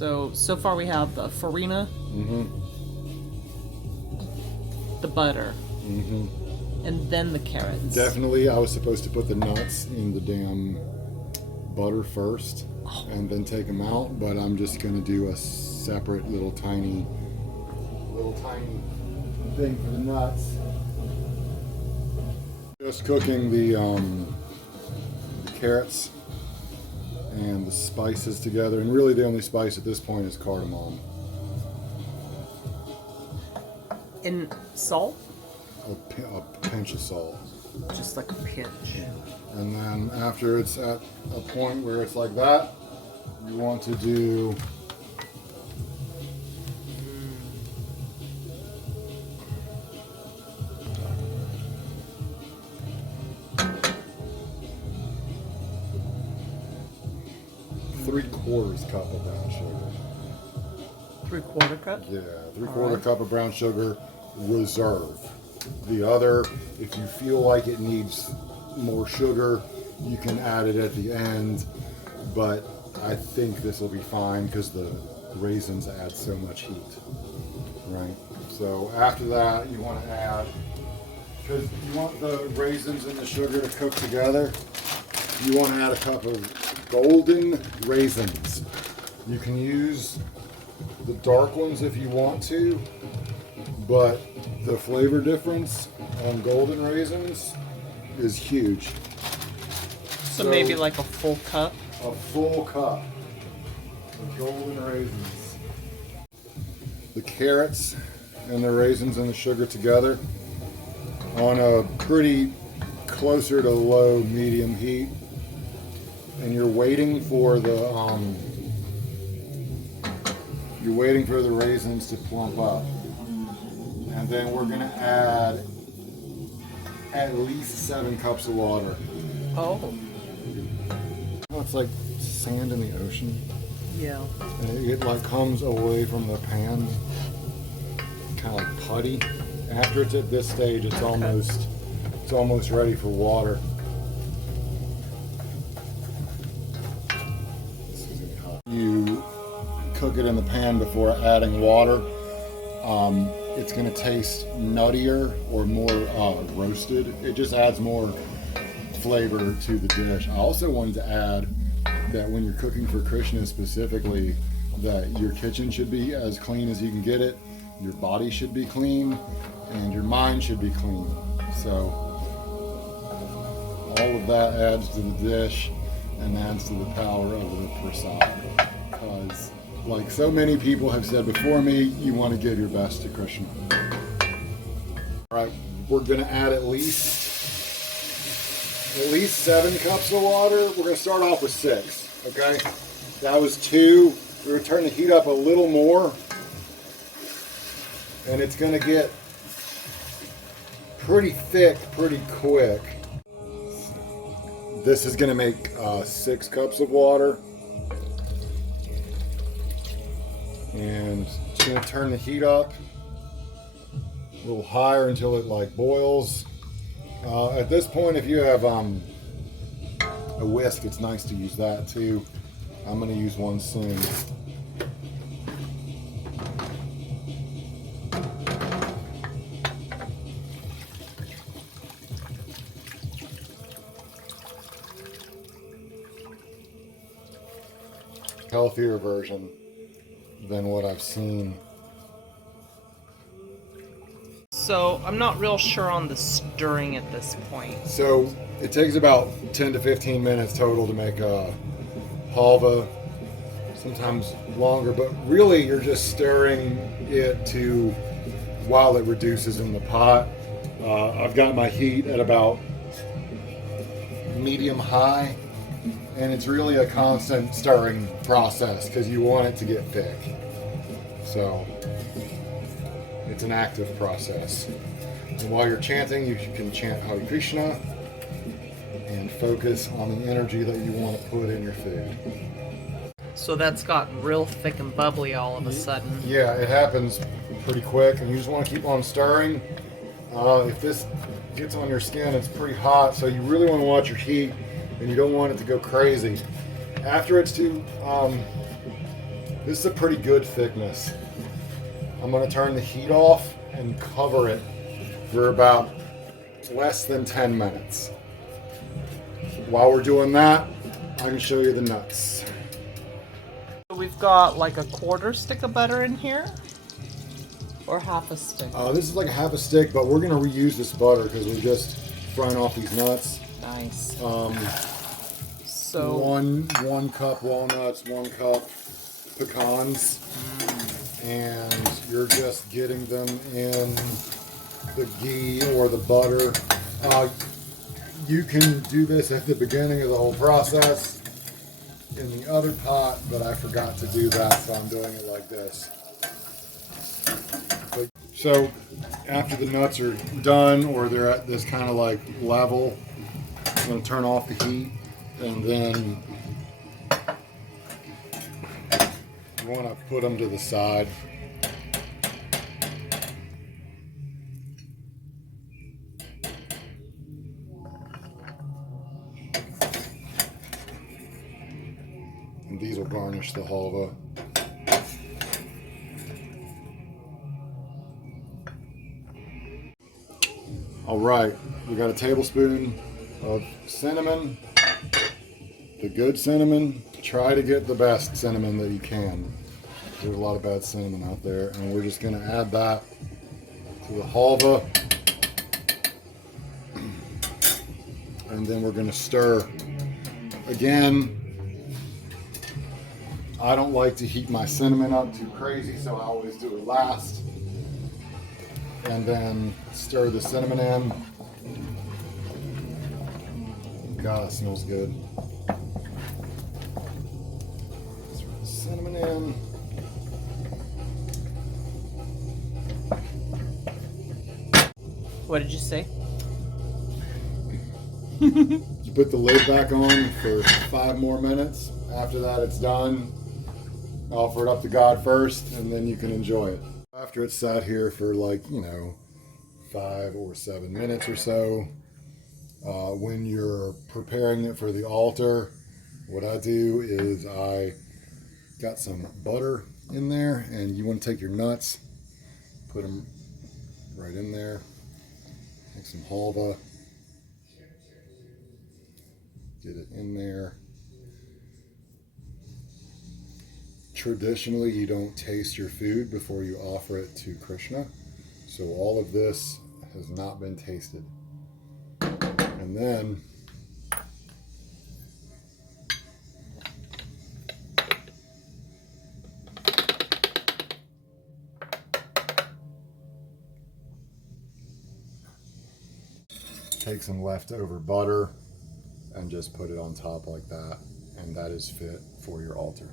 So far we have the farina, the butter, and then the carrots. Definitely, I was supposed to put the nuts in the damn butter first and then take them out, but I'm just going to do a separate little tiny thing for the nuts. Just cooking the carrots and the spices together, and really the only spice at this point is cardamom. And salt? A pinch of salt. Just like a pinch. And then after it's at a point where it's like that, you want to do three-quarters cup of brown sugar. 3/4 cup? Yeah, three-quarter cup of brown sugar, reserve. The other, if you feel like it needs more sugar, you can add it at the end, but I think this will be fine because the raisins add so much heat, right? So after that, you want to add, because you want the raisins and the sugar to cook together, you want to add a cup of golden raisins. You can use the dark ones if you want to, but the flavor difference on golden raisins is huge. So maybe like a full cup? A full cup of golden raisins. The carrots and the raisins and the sugar together on a pretty closer to low medium heat, and you're waiting for the raisins to plump up. And then we're going to add at least 7 cups of water. Oh. It's like sand in the ocean. Yeah. And it like comes away from the pan, kind of like putty. After it's at this stage, it's almost ready for water. This is gonna be hot. You cook it in the pan before adding water. It's going to taste nuttier or more roasted. It just adds more flavor to the dish. I also wanted to add that when you're cooking for Krishna specifically, that your kitchen should be as clean as you can get it, your body should be clean, and your mind should be clean. So all of that adds to the dish and adds to the power of the prasad. Because like so many people have said before me, you want to give your best to Krishna. All right, we're going to add at least 7 cups of water. We're going to start off with 6, okay? That was 2. We're going to turn the heat up a little more, and it's going to get pretty thick pretty quick. This is going to make 6 cups of water. And it's going to turn the heat up a little higher until it like boils. At this point, if you have a whisk, it's nice to use that too. I'm going to use one soon. Healthier version than what I've seen. So I'm not real sure on the stirring at this point. So it takes about 10 to 15 minutes total to make a halva, sometimes longer, but really you're just stirring it to while it reduces in the pot. I've got my heat at about medium high, and it's really a constant stirring process because you want it to get thick. So it's an active process. And while you're chanting, you can chant Hare Krishna and focus on the energy that you want to put in your food. So that's gotten real thick and bubbly all of a sudden. Yeah, it happens pretty quick, and you just want to keep on stirring. If this gets on your skin, it's pretty hot, so you really want to watch your heat, and you don't want it to go crazy. After it's this This is a pretty good thickness. I'm going to turn the heat off and cover it for about less than 10 minutes. While we're doing that, I can show you the nuts. We've got like a quarter stick of butter in here, or half a stick. This is like a half a stick, but we're going to reuse this butter because we're just frying off these nuts. Nice. So one cup walnuts, 1 cup pecans, and you're just getting them in the ghee or the butter. You can do this at the beginning of the whole process in the other pot, but I forgot to do that, so I'm doing it like this. So after the nuts are done, or they're at this kind of like level, I'm going to turn off the heat, and then you want to put them to the side. And these will garnish the halva. All right, we got a tablespoon of cinnamon, the good cinnamon. Try to get the best cinnamon that you can. There's a lot of bad cinnamon out there, and we're just going to add that to the halva, and then we're going to stir. Again, I don't like to heat my cinnamon up too crazy, so I always do it last. And then stir the cinnamon in. God, it smells good. Stir the cinnamon in. What did you say? You put the lid back on for 5 more minutes. After that, it's done. Offer it up to God first, and then you can enjoy it. After it's sat here for 5 or 7 minutes or so, when you're preparing it for the altar, what I do is I got some butter in there, and you want to take your nuts, put them right in there, take some halva, get it in there. Traditionally, you don't taste your food before you offer it to Krishna. So all of this has not been tasted. And then take some leftover butter and just put it on top like that. And that is fit for your altar.